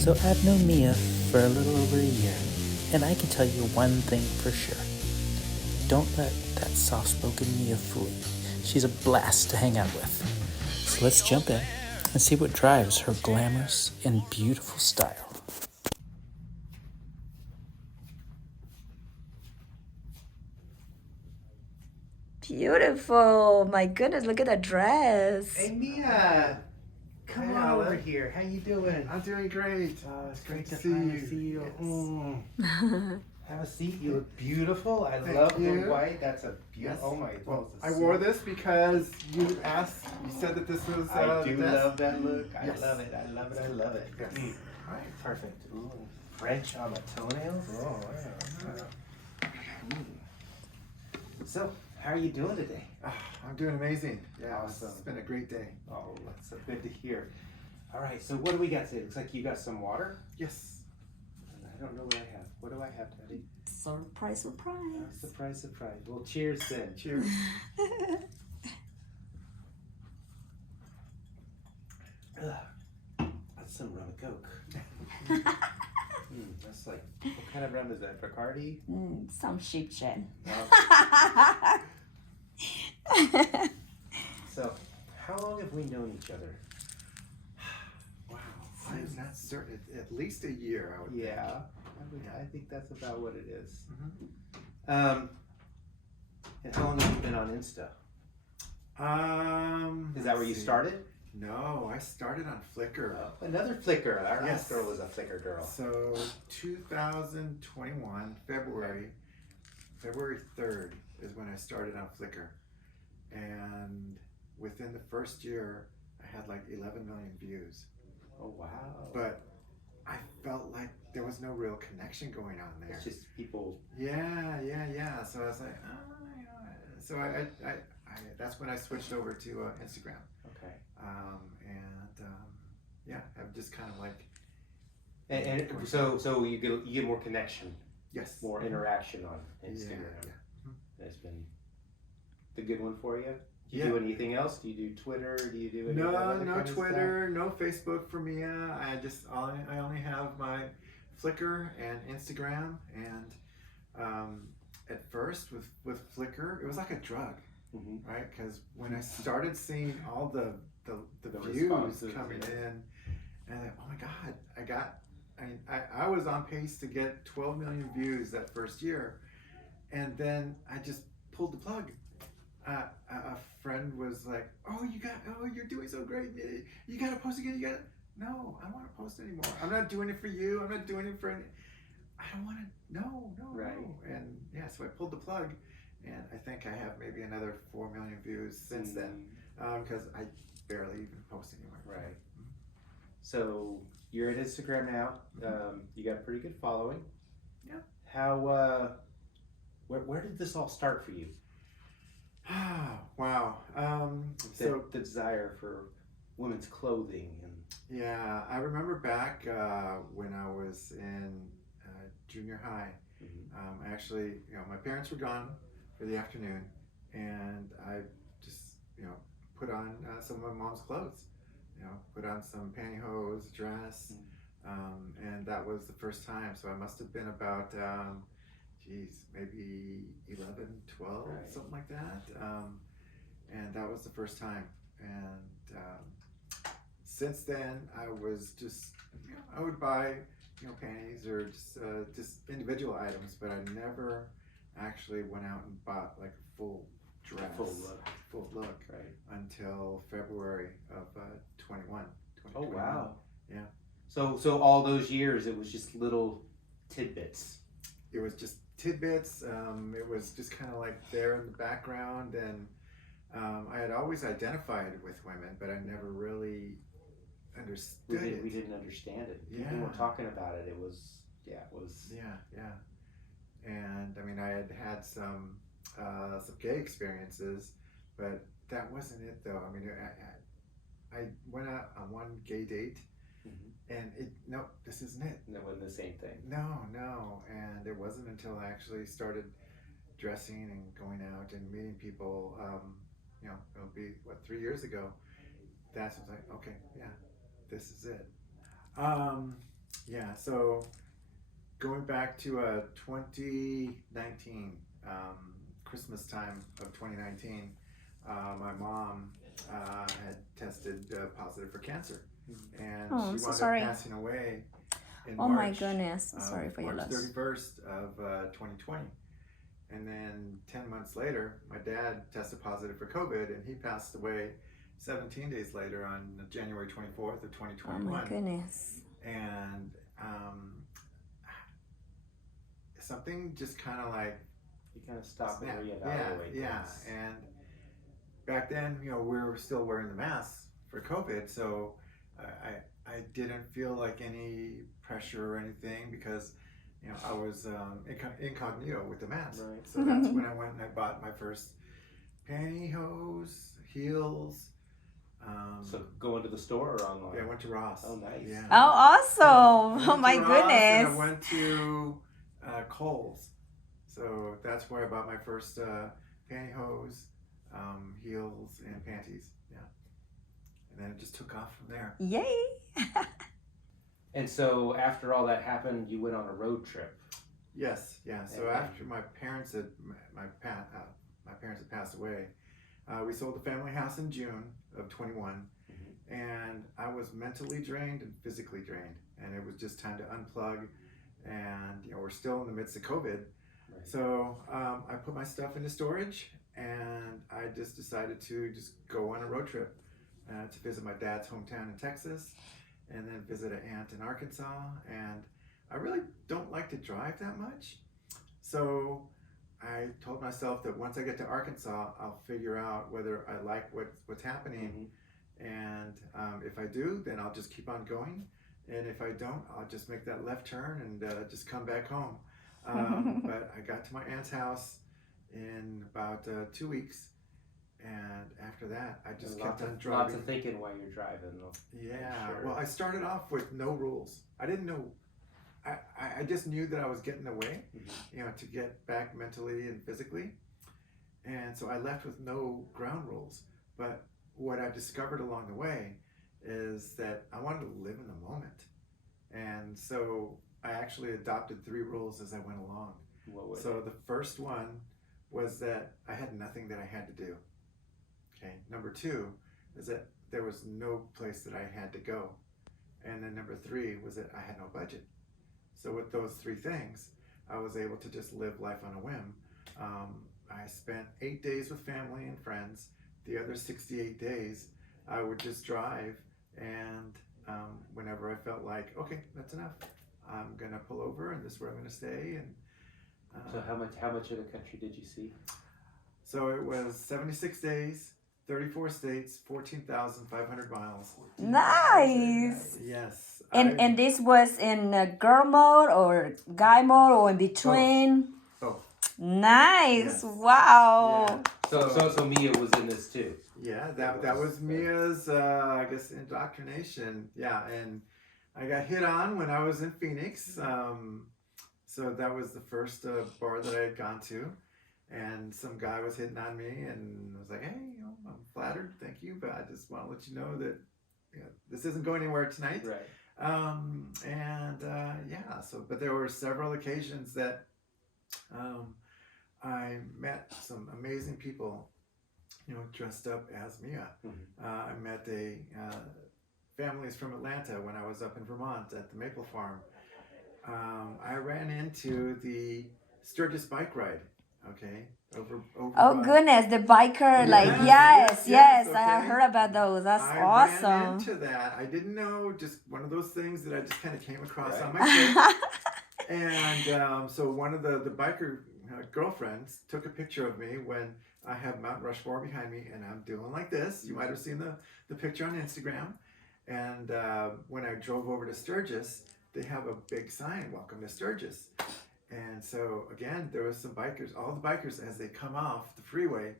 So I've known Mia for a little over a year, and I can tell you one thing for sure. Don't let that soft-spoken Mia fool you. She's a blast to hang out with. So let's jump in and see what drives her glamorous and beautiful style. Beautiful. My goodness, look at that dress. Hey Mia, come Hey, on over Alan. here. How you doing? I'm doing great. It's great to see finally you. see you. Yes. Have a seat. You look beautiful. I Thank love the you. white. That's a beautiful. Yes. Oh my Well, goodness. I wore this because you asked. You said that this was. I do the best. love that look. Yes. I love it. I love it. I love it. Yes. All right, perfect. Ooh, French on the toenails. Oh, wow. So, how are you doing today? I'm doing amazing. Yeah, Awesome. It's been a great day. Oh, that's so good to hear. All right, so what do we got today? Looks like you got some water. Yes. I don't know what I have. What do I have, Daddy? Surprise, surprise. Surprise, surprise. Well, cheers then. Cheers. That's some rum and coke. That's like, what kind of rum is that? Bacardi? Some sheep shit. So, how long have we known each other? Wow. I'm not certain. At least a year, I would think. Yeah, I think that's about what it is. Mhm. And how long have you been on Insta? Is that where you let's see. started? No, I started on Flickr. Another Flickr. Our Yes. last girl was a Flickr girl. So 2021, February 3rd is when I started on Flickr. And within the first year, I had like 11 million views. Oh, wow. But I felt like there was no real connection going on there. It's just people. Yeah. So I was like, so I that's when I switched over to Instagram. Okay. Yeah, I've just kind of like. And so you get more connection, Yes. more interaction on Instagram. Yeah. It's been the good one for you. Do you Yeah. do anything else? Do you do Twitter? Do you do any No, other no kind of Twitter, no Facebook for me. I only have my Flickr and Instagram. And at first with Flickr, it was like a drug, stuff? Mm-hmm. right? Because when I started seeing all the views responses, coming yeah. in, and I'm like, oh my God, I was on pace to get 12 million views that first year, and then I just pulled the plug. A friend was like, you're doing so great. You got to post again. No, I don't want to post anymore. I'm not doing it for you. I'm not doing it for I don't want to, no. Right. And yeah, so I pulled the plug, and I think I have maybe another 4 million views since then, because I barely even post anymore. Right. So you're at Instagram now. You got a pretty good following. Yeah. How? Where did this all start for you? Wow. The desire for women's clothing and. Yeah, I remember back when I was in junior high. Mm-hmm. Actually, my parents were gone for the afternoon, and I just, put on some of my mom's clothes. Put on some pantyhose, dress, and that was the first time. So I must have been about, maybe 11, 12, Right. something like that. And that was the first time. And since then, I was just, I would buy, panties or just individual items, but I never actually went out and bought like a full dress, full look, Right. until February of 2021. Oh wow. Yeah. So all those years, it was just little tidbits. It was just tidbits. It was just kind of like there in the background, and I had always identified with women, but I never really understood it. We didn't understand it. Yeah. People were talking about it. It was. Yeah. And I mean, I had some gay experiences, but that wasn't it though. I mean, I went out on one gay date, and this isn't it. And it wasn't the same thing. No, and it wasn't until I actually started dressing and going out and meeting people. It'll be 3 years ago. That's when I was like, okay, yeah, this is it. Yeah, so going back to 2019, Christmas time of 2019, my mom had tested positive for cancer, and Oh, she I'm so wound up sorry. passing away in Oh my March goodness. of Sorry for your March loss. 31st of 2020. And then 10 months later, my dad tested positive for COVID, and he passed away 17 days later on January 24th of Oh 2021. my goodness. And something just kind of like You kind of stop and snap. reevaluate. Yeah. And back then, we were still wearing the masks for COVID, so I didn't feel like any pressure or anything because I was incognito with the mask. Right. So that's when I went and I bought my first pantyhose, heels. So going to the store or online? Yeah, I went to Ross. Oh, nice. Yeah. Oh, awesome. I Oh went my to Ross, and I goodness. went to Kohl's. So that's where I bought my first pantyhose, heels, and panties. Yeah. And then it just took off from there. Yay. And so after all that happened, you went on a road trip. Yes, yeah. So And- after my parents had passed away, we sold the family house in June of 21, and I was mentally drained and physically drained, and it was just time to unplug. And we're still in the midst of COVID, Right. so I put my stuff into storage, and I just decided to just go on a road trip to visit my dad's hometown in Texas, and then visit an aunt in Arkansas. And I really don't like to drive that much, so I told myself that once I get to Arkansas, I'll figure out whether I like what's happening, and if I do, then I'll just keep on going, and if I don't, I'll just make that left turn and just come back home. But I got to my aunt's house in about 2 weeks, and after that, I just kept on driving. Lots of thinking while you're driving. Yeah, Sure. well, I started off with no rules. I didn't know. I just knew that I was getting away, to get back mentally and physically. And so I left with no ground rules. But what I discovered along the way is that I wanted to live in the moment. And so I actually adopted 3 rules as I went along. What was So the first one was that I had nothing that I had to do. Okay. Number 2 is that there was no place that I had to go. And then number 3 was that I had no budget. So with those 3 things, I was able to just live life on a whim. I spent 8 days with family and friends. The other 68 days, I would just drive, and whenever I felt like, okay, that's enough, I'm gonna pull over, and this is where I'm gonna stay. And So how much of the country did you see? so it was 76 days, 34 states, 14,500 miles. Nice. Yes. And this was in girl mode or guy mode or in between? Both. Nice. Yes. Wow. Yeah. So Mia was in this too. Yeah, that was Mia's, I guess, indoctrination. Yeah, and I got hit on when I was in Phoenix. So that was the first bar that I had gone to. And some guy was hitting on me, and I was like, hey, I'm flattered, thank you, but I just want to let you know that this isn't going anywhere tonight. Right. But there were several occasions that I met some amazing people, dressed up as Mia. I met families from Atlanta when I was up in Vermont at the Maple Farm. I ran into the Sturgis bike ride. Okay, over. Oh goodness, the biker, yes, okay. I heard about those. That's I awesome. ran into that. I didn't know, just one of those things that I just kind of came across on my trip. And so one of the biker girlfriends took a picture of me when I have Mount Rushmore behind me, and I'm doing like this. You might have seen the picture on Instagram. And when I drove over to Sturgis, they have a big sign, "Welcome to Sturgis." And so again, there was some bikers. All the bikers, as they come off the freeway,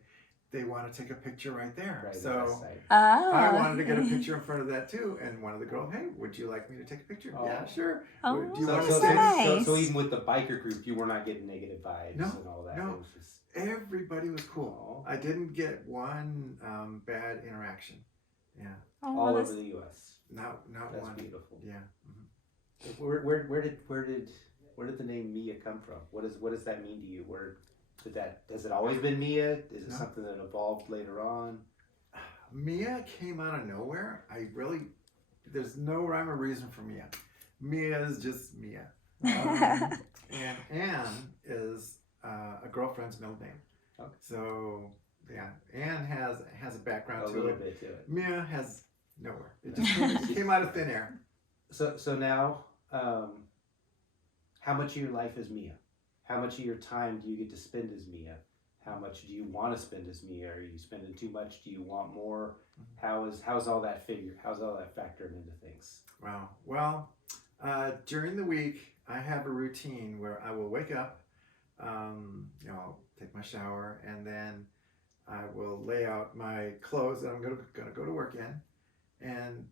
they want to take a picture right there. Right, so Oh. I wanted to get a picture in front of that too. And one of the girls, hey, would you like me to take a picture? Oh. Yeah, sure. Oh, Do you So, want that's to so say? nice. so even with the biker group, you were not getting negative vibes No, and all that. no. It was just, Everybody was cool. I didn't get one bad interaction. Yeah, Oh, all that's- over the U.S. not That's one. beautiful. Yeah. Where did the name Mia come from? What does that mean to you? Where did that has it always been Mia? Is it No. something that evolved later on? Mia came out of nowhere. There's no rhyme or reason for Mia. Mia is just Mia. And Anne is a girlfriend's middle name. Okay. So yeah, Anne has a background A to little it. bit to it. Mia has nowhere. It just came out of thin air. So now, how much of your life is Mia? How much of your time do you get to spend as Mia? How much do you want to spend as Mia? Are you spending too much? Do you want more? How's all that How's all that factoring into things? Wow. Well, during the week, I have a routine where I will wake up, I'll take my shower, and then I will lay out my clothes that I'm gonna go to work in. And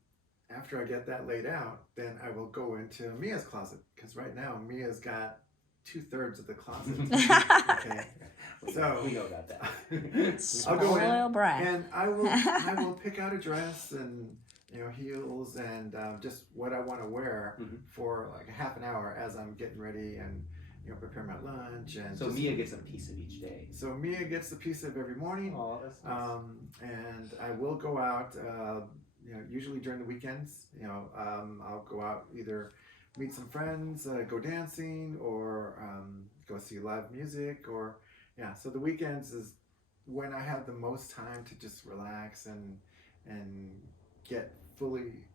after I get that laid out, then I will go into Mia's closet, because right now Mia's got 2/3 of the closet. Okay. So we know about that. I'll go in Spoiled brat. and I will pick out a dress and heels and just what I want to wear for like half an hour as I'm getting ready and prepare my lunch. And so Mia gets a piece of each day. So Mia gets a piece of every morning. Oh, that's nice. And I will go out. Usually during the weekends. I'll go out, either meet some friends, go dancing, or go see live music, or so the weekends is when I have the most time to just relax and get fully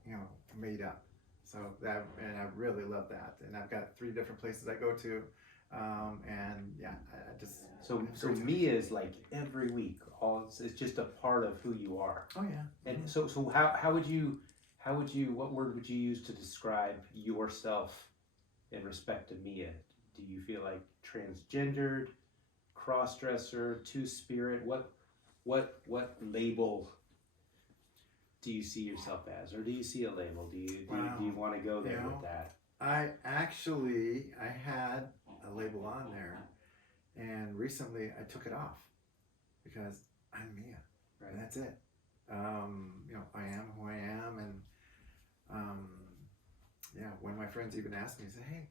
made up. So and I really love that. And I've got 3 different places I go to, and I just so Mia is like every week. It's just a part of who you are. Oh yeah. And so how would you what word would you use to describe yourself in respect to Mia? Do you feel like transgendered, cross-dresser, two-spirit? What label do you see yourself as, or do you see a label? Do you want to go there with that? I had a label on there, and recently I took it off because I'm Mia, Right. and that's it. I am who I am, and when my friends even ask me, say, "Hey,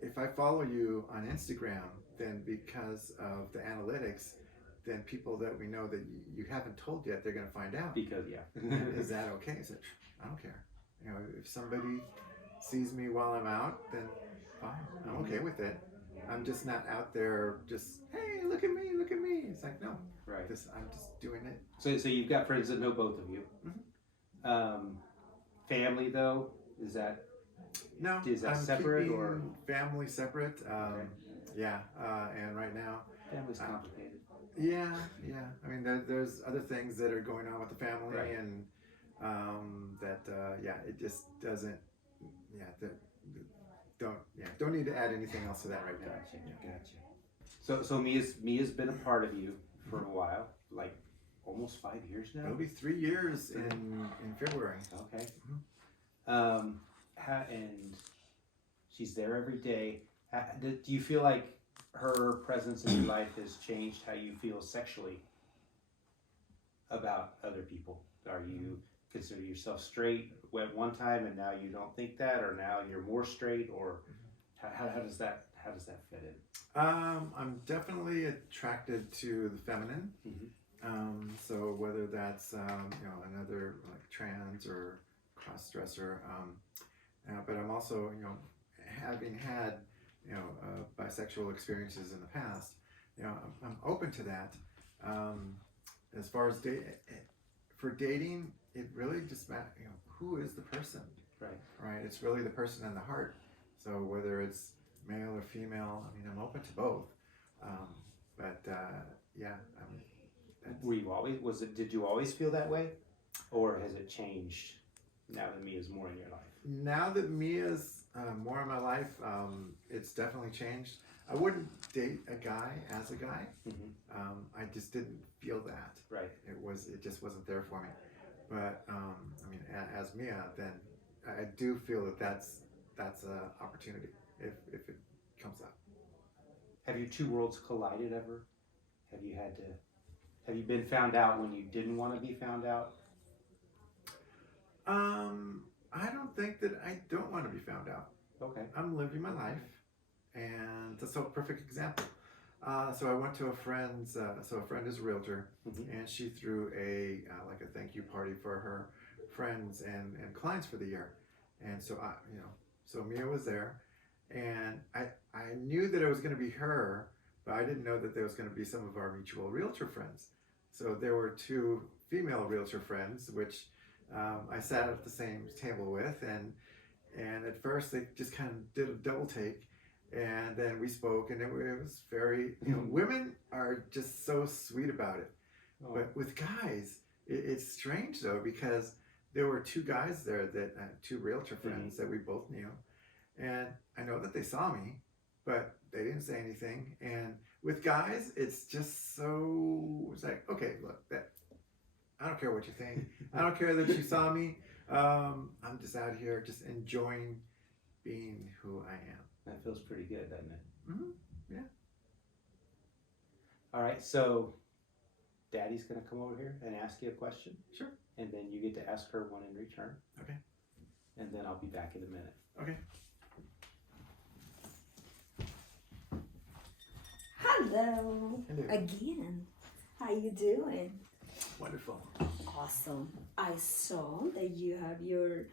if I follow you on Instagram, then because of the analytics, then people that we know that you haven't told yet, they're going to find out. Because Is that okay?" I said, "I don't care. If somebody sees me while I'm out, then fine. I'm okay with it. I'm just not out there just, hey, look at me, look at me." It's like, no, right. I'm just doing it. So you've got friends that know both of you. Family though, is that I'm separate or family separate? Okay. And right now family's complicated. Yeah. I mean, there's other things that are going on with the family, Right. and it just doesn't. Don't need to add anything else to that right now. Gotcha. So Mia's been a part of you for a while, like almost 5 years now. It'll be 3 years in February. Okay. And she's there every day. Do you feel like her presence in your life has changed how you feel sexually about other people? Are you consider yourself straight at one time and now you don't think that, or now you're more straight, or how does that fit in? I'm definitely attracted to the feminine. So whether that's another like trans or cross-dresser, but I'm also having had bisexual experiences in the past, I'm open to that. As far as for dating, it really just matters, who is the person, right? It's really the person and the heart. So whether it's male or female, I mean, I'm open to both. Did you always feel that way, or has it changed now that Mia's more in your life? Now that Mia's more in my life, it's definitely changed. I wouldn't date a guy as a guy. I just didn't feel that. Right. It just wasn't there for me. But as Mia, then I do feel that that's an opportunity if it comes up. Have your two worlds collided ever? Have you been found out when you didn't want to be found out? I don't don't think that I don't want to be found out. Okay. I'm living my life, and that's a perfect example. So I went to a friend's. So a friend is a realtor, and she threw a like a thank you party for her friends and clients for the year, and so so Mia was there, and I knew that it was going to be her, but I didn't know that there was going to be some of our mutual realtor friends. So there were two female realtor friends, which I sat at the same table with, and at first they just kind of did a double take, and then we spoke, and it was very, women are just so sweet about it. Oh. But with guys, it's strange though, because there were two guys there that two realtor friends that we both knew, and I know that they saw me, but they didn't say anything. And with guys, it's just so, it's like, okay, look, I don't care what you think. I don't care that you saw me. I'm just out here just enjoying being who I am. That feels pretty good, doesn't it? Mm-hmm. Yeah. All right, so Daddy's going to come over here and ask you a question. Sure. And then you get to ask her one in return. Okay. And then I'll be back in a minute. Okay. Hello. Hello. Again. How you doing? Wonderful. Awesome. I saw that you have your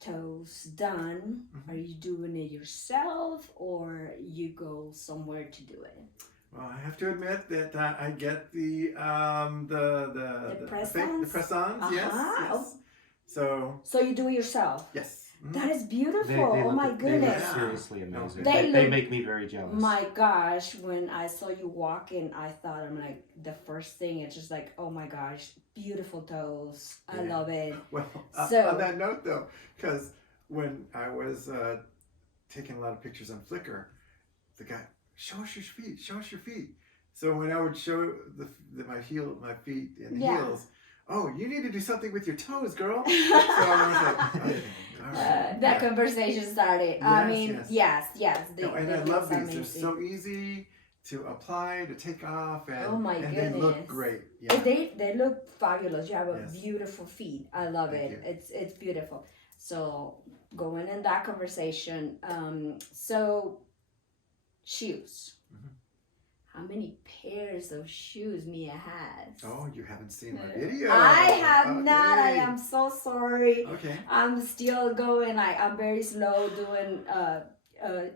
toes done. Mm-hmm. Are you doing it yourself or you go somewhere to do it? Well, I have to admit that I get the press-ons? the press-ons. Yes. Yes. So you do it yourself? yes. Mm-hmm. That is beautiful. They Oh look, my They goodness. look seriously amazing. They They look- make me very jealous. My gosh, when I saw you walking, I thought, I'm like, the first thing, it's just like, oh my gosh, beautiful toes. I Yeah. love it. Well, So- on that note though, because when I was taking a lot of pictures on Flickr, the guy, show us your feet, show us your feet. So when I would show my feet in the Yeah. heels, oh, you need to do something with your toes, girl. So I was like, okay, all right. That conversation started. I mean, yes. No, and I the love heels are these. They're amazing. so easy to apply, to take off, and, Oh my and they look goodness. great. Yeah. They look fabulous. You have a Yes. beautiful feet. I love Thank it. you. It's beautiful. So going in that conversation, so shoes. Mhm. How many pairs of shoes Mia has? Oh, you haven't seen my video. I have Okay. not. I am so sorry. Okay. I'm still going. I'm very slow doing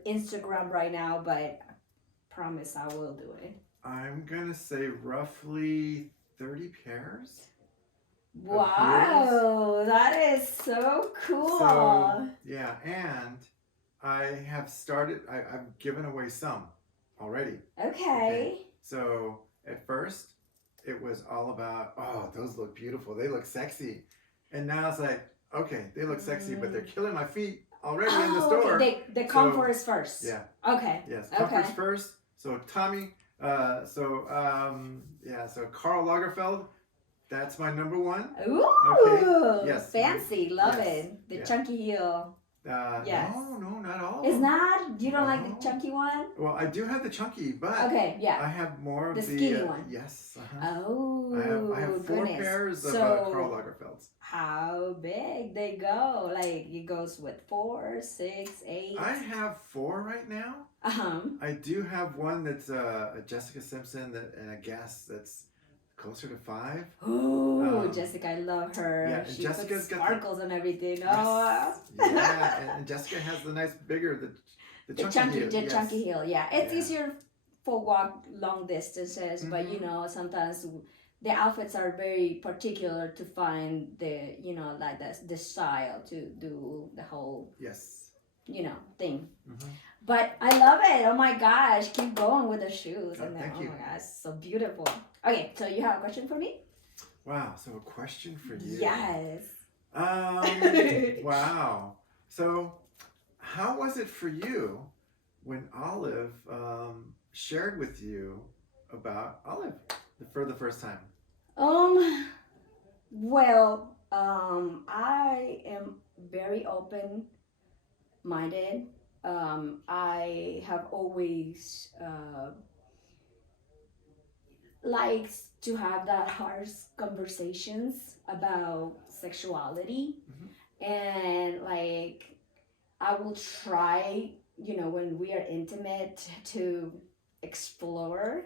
Instagram right now, but promise I will do it. I'm gonna say roughly 30 pairs. Wow, that is so cool. So yeah, and I have started. I've given away some already. Okay. So at first, it was all about, oh, those look beautiful. They look sexy, and now it's like, okay, they look sexy, but they're killing my feet already in the store. Okay. The comfort So- is first. Yeah. Okay. Yes. Comfort's Okay. first. So Tommy. So Karl Lagerfeld. That's my number one. Ooh. Okay. Yes. Fancy. Love Yes. it. The Yeah. chunky heel. Yes. No, not all. Is not? You don't like No. the chunky one? Well, I do have the chunky, but Okay. Yeah. I have more of The the skinny one. Yes. Uh-huh. Oh. I have 4 goodness. pairs of So, Karl Lagerfelds. how big they go? Like it goes with 4, 6, 8. I have 4 right now. I do have one that's a Jessica Simpson and a Guess that's closer to 5. Ooh, Jessica, I love her. Yeah, and She Jessica's puts got the- sparkles and everything. Yes. Oh, Yeah, and Jessica has the nice bigger the chunky heel. Yes. chunky heel. Yeah, it's Yeah. easier for walk long distances, but you Mhm. know sometimes the outfits are very particular to find the like the style to do the whole Yes. thing. Mhm. But I love it. Oh my gosh, keep going with the shoes. Oh, And then, thank oh you. my gosh, so beautiful. Okay, so you have a question for me? Wow. So a question for you. Yes. Wow. So, how was it for you when Olive shared with you about Olive for the first time? Well, I am very open-minded. I have always liked to have that harsh conversations about sexuality. Mhm. and like I will try, when we are intimate, to explore.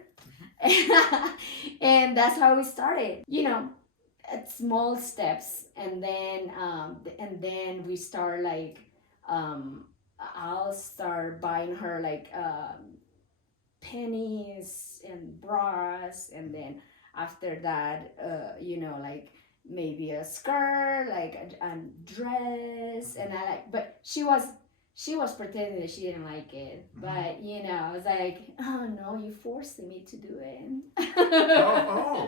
And that's how we started, at small steps, and then we start like, I'll start buying her like pennies and bras, and then after that, like maybe a skirt, like a dress, and I like, but she was pretending that she didn't like it, but I was like, oh no, you forced me to do it.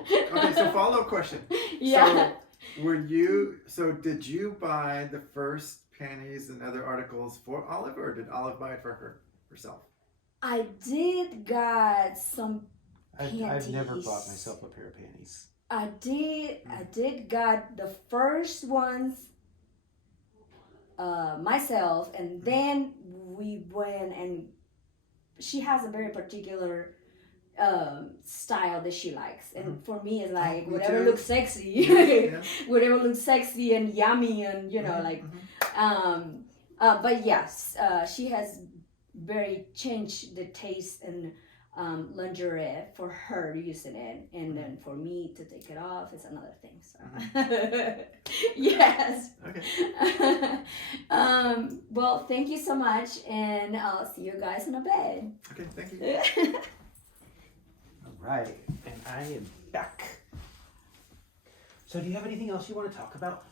Okay, so follow-up question. Yeah. So did you buy the first panties and other articles for Olive, or did Olive buy it for herself? I did got some I've never panties. bought myself a pair of panties. I did got the first ones myself, and then we went, and she has a very particular style that she likes, and for me it's like me whatever too. looks sexy. Yeah. Whatever looks sexy and yummy, and like but yes, she has very changed the taste and lingerie for her using it, and then for me to take it off is another thing. So yes. Okay. Well, thank you so much, and I'll see you guys in a bit. Okay, thank you. All right, and I am back. So do you have anything else you want to talk about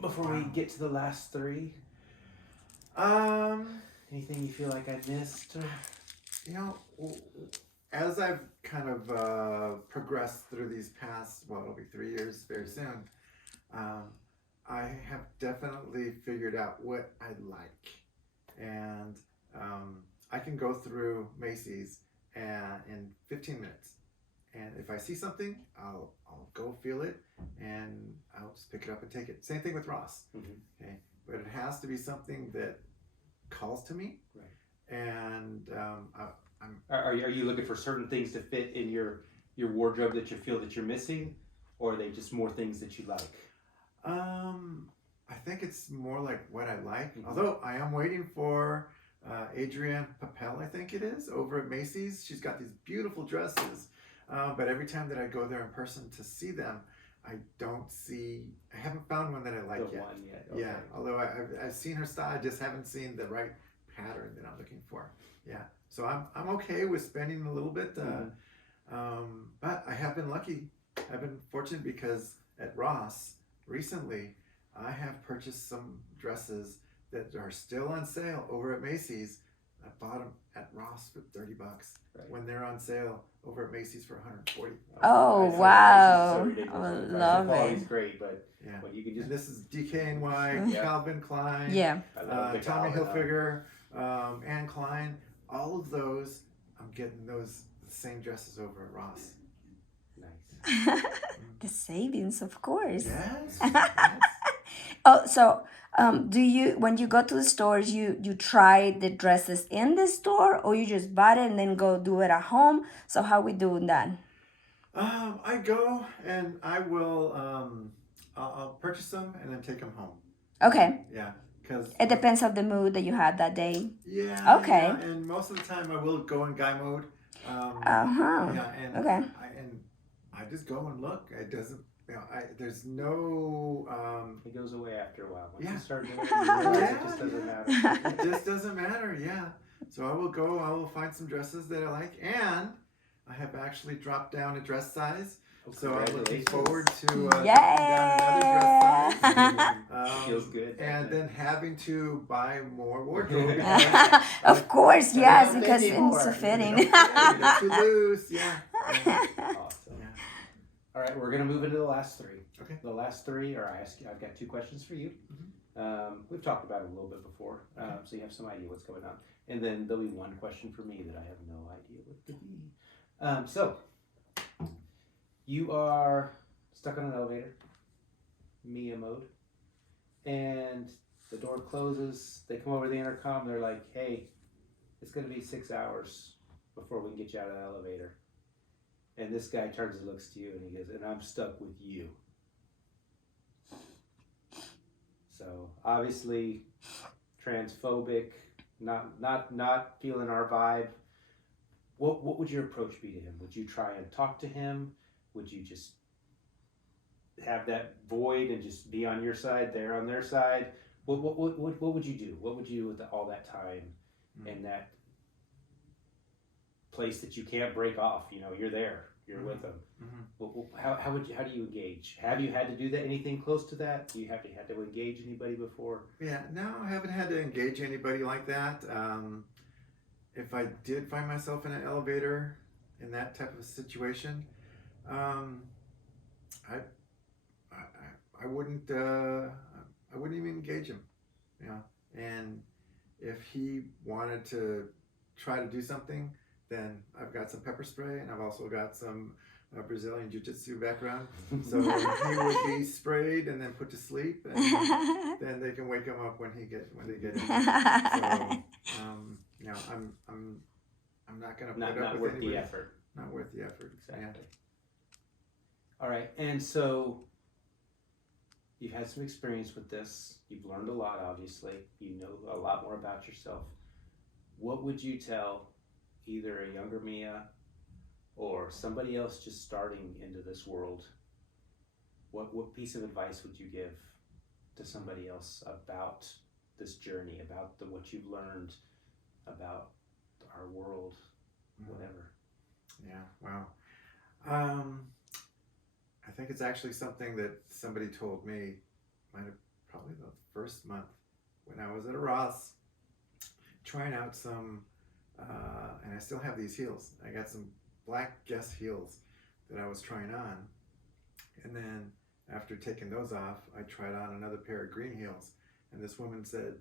before we get to the last three? Anything you feel like I missed? As I've kind of progressed through these past, it'll be 3 years very soon, I have definitely figured out what I like. And I can go through Macy's in 15 minutes. And if I see something, I'll go feel it, and I'll just pick it up and take it. Same thing with Ross. Okay, but it has to be something that calls to me. Right. And Are you looking for certain things to fit in your wardrobe that you feel that you're missing, or are they just more things that you like? I think it's more like what I like. Although I am waiting for Adrienne Papel, I think it is, over at Macy's. She's got these beautiful dresses, but every time that I go there in person to see them, I haven't found one that I like The yet. one yet. Okay. Yeah, although I've seen her style, I just haven't seen the right pattern that I'm looking for. Yeah, so I'm okay with spending a little bit, but I have been lucky. I've been fortunate because at Ross recently, I have purchased some dresses that are still on sale over at Macy's. I bought them at Ross for $30 when they're on sale over at Macy's for $140. Oh, Macy's wow. is so ridiculous. I love The quality's it. great, but Yeah. well, you can just And this is DKNY, Yeah. Calvin Klein, Yeah. I love the Tommy Calvin, Hilfiger, Anne Klein. All of those, I'm getting those same dresses over at Ross. Nice. The savings, of course. Yes. Oh, so do you, when you go to the stores, you try the dresses in the store, or you just bought it and then go do it at home? So how we doing that? I go and I will. I'll purchase them and then take them home. Okay. Yeah, because It depends on the mood that you had that day. Yeah. Okay. Yeah, and most of the time I will go in guy mode. Yeah, and Okay. I just go and look. It doesn't. There's no. It goes away after a while. Once Yeah. you start doing it, you realize it just doesn't matter. It just doesn't matter. Yeah. So I will go. I will find some dresses that I like, and I have actually dropped down a dress size. So I'm looking forward to dropping down another dress size. Feels good. And then having to buy more wardrobe. Of course, yes, don't because fit it's anymore. fitting. They're too loose. Yeah. Awesome. Yeah. All right, we're gonna move into the last three. Okay. The last three are I've got two questions for you. We've talked about it a little bit before, so you have some idea what's going on. And then there'll be one question for me that I have no idea what to be. So you are stuck on an elevator, Mia mode, and the door closes. They come over the intercom. They're like, "Hey, it's gonna be 6 hours before we can get you out of the elevator." And this guy turns and looks to you and he goes, "And I'm stuck with you." So obviously transphobic, not feeling our vibe. What would your approach be to him? Would you try and talk to him? Would you just have that void and just be on your side, they're on their side? What would you do? What would you do with all that time and that place that you can't break off? You know, you're there, you're with them. How do you engage? Have you had to do that? Anything close to that? Do you have had to engage anybody before? Yeah, no, I haven't had to engage anybody like that. If I did find myself in an elevator in that type of situation, I wouldn't even engage him, you know. And if he wanted to try to do something, then I've got some pepper spray, and I've also got some Brazilian jiu-jitsu background. So he would be sprayed and then put to sleep, and then they can wake him up when they get in. So you know, I'm not gonna put Not up with worth anybody. the effort. Not worth the effort. Exactly. Yeah. All right, and so you've had some experience with this. You've learned a lot, obviously. You know a lot more about yourself. What would you tell either a younger Mia or somebody else just starting into this world? What piece of advice would you give to somebody else about this journey, about what you've learned about our world, whatever? Yeah, wow. I think it's actually something that somebody told me, might have probably the first month when I was at a Ross trying out some, and I still have these heels. I got some black Guess heels that I was trying on. And then after taking those off, I tried on another pair of green heels. And this woman said,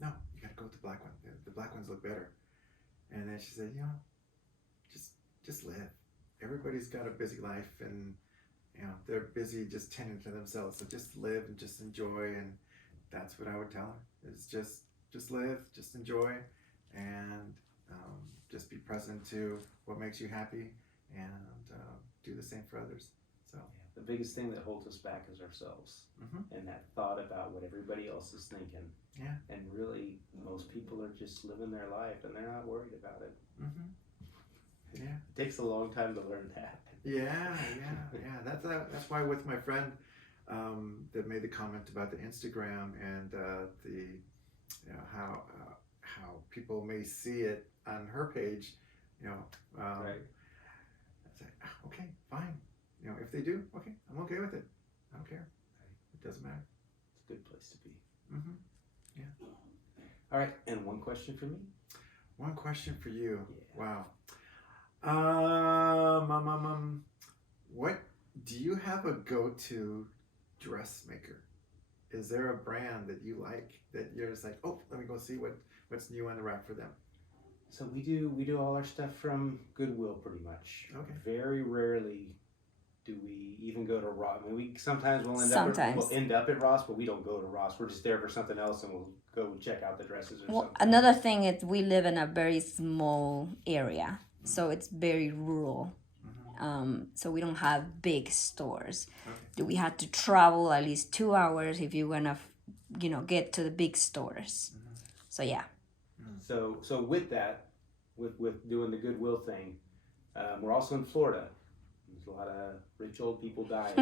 no, you gotta go with the black one. The black ones look better. And then she said, you know, just live. Everybody's got a busy life, and you know, they're busy just tending to themselves. So just live and just enjoy. And that's what I would tell her, is just live, just enjoy, and just be present to what makes you happy, and do the same for others. So the biggest thing that holds us back is ourselves, and that thought about what everybody else is thinking. Yeah. And really, most people are just living their life, and they're not worried about it. Yeah. It takes a long time to learn that. Yeah. That's why with my friend that made the comment about the Instagram and the, you know, how people may see it on her page, you know. Right. I say, okay, fine. You know, if they do, okay, I'm okay with it. I don't care. It doesn't matter. It's a good place to be. Yeah. All right, and one question for me. One question for you. Yeah. Wow. What do you have a go-to dressmaker? Is there a brand that you like that you're just like, oh, let me go see what's new on the rack for them? So we do all our stuff from Goodwill pretty much. Okay. Very rarely do we even go to Ross. I mean, sometimes we'll end up at Ross, but we don't go to Ross. We're just there for something else, and we'll go check out the dresses or something. Another thing is we live in a very small area, so it's very rural. So we don't have big stores. Okay. We had to travel at least 2 hours if you're gonna, get to the big stores. So yeah. So with that, with doing the Goodwill thing, we're also in Florida. There's a lot of rich old people dying.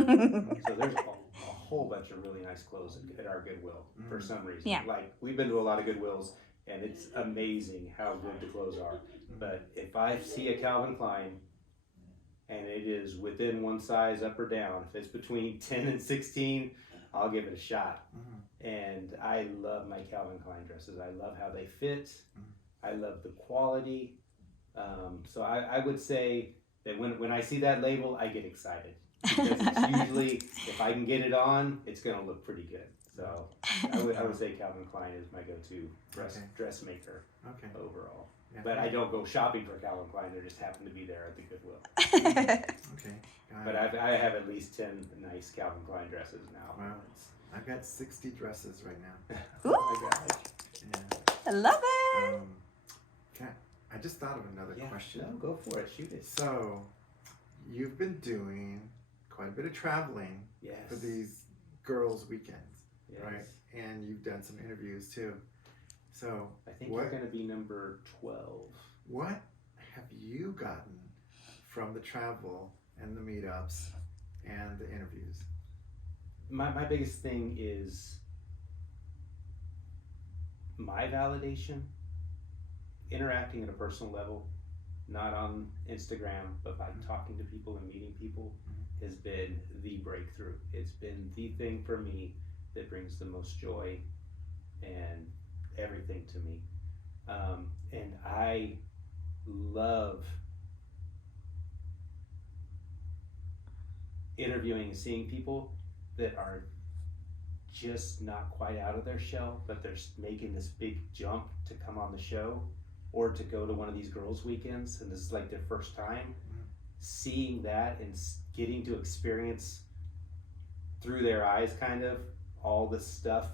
So there's a whole bunch of really nice clothes at our Goodwill for some reason. Yeah. Like, we've been to a lot of Goodwills, and it's amazing how good the clothes are. But if I see a Calvin Klein and it is within one size up or down, if it's between 10 and 16, I'll give it a shot. And I love my Calvin Klein dresses. I love how they fit. I love the quality. So I would say that when I see that label, I get excited. Because it's usually, if I can get it on, it's going to look pretty good. So I would say Calvin Klein is my go-to dressmaker overall. Yeah. But I don't go shopping for Calvin Klein. They just happen to be there at the Goodwill. But I have at least 10 nice Calvin Klein dresses now. Wow. I've got 60 dresses right now. Ooh. Oh my gosh. Yeah. I love it. Okay. I just thought of another question. No, go for it. Shoot it. So, you've been doing quite a bit of traveling for these girls' weekends. Yes. right? And you've done some interviews too. So I think you're going to be number 12. what have you gotten from the travel and the meetups and the interviews? My biggest thing is my validation, interacting at a personal level, not on Instagram, but by talking to people and meeting people, has been the breakthrough. It's been the thing for me that brings the most joy and everything to me. And I love interviewing and seeing people that are just not quite out of their shell, but they're making this big jump to come on the show or to go to one of these girls' weekends, and this is like their first time. Seeing that and getting to experience through their eyes kind of all the stuff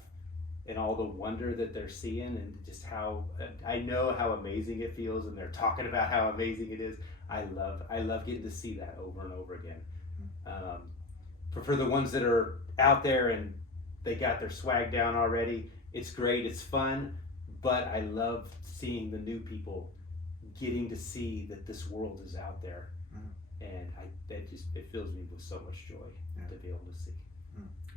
and all the wonder that they're seeing, and just how I know how amazing it feels, and they're talking about how amazing it is. I love getting to see that over and over again. For the ones that are out there and they got their swag down already, it's great, it's fun, but I love seeing the new people getting to see that this world is out there. And it fills me with so much joy to be able to see.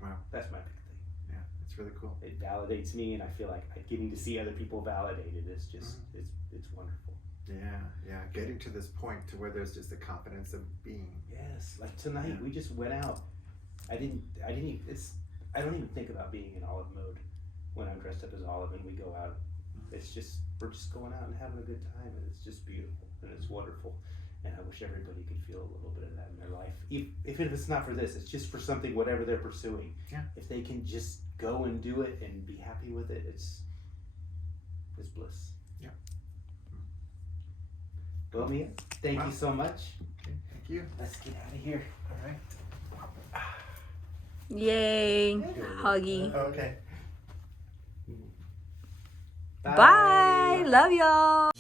Wow. That's my big thing. Yeah, it's really cool. It validates me, and I feel like getting to see other people validated is just it's wonderful. Yeah, getting to this point to where there's just the confidence of being. Yes, like tonight we just went out. I don't even think about being in olive mode when I'm dressed up as Olive and we go out. It's just, we're just going out and having a good time, and it's just beautiful and it's wonderful. And I wish everybody could feel a little bit of that in their life. If it's not for this, it's just for something, whatever they're pursuing. Yeah. If they can just go and do it and be happy with it, it's bliss. Yeah. Well, Mia, thank you so much. Okay, thank you. Let's get out of here. All right. Yay. Huggy. Okay. Bye. Love y'all.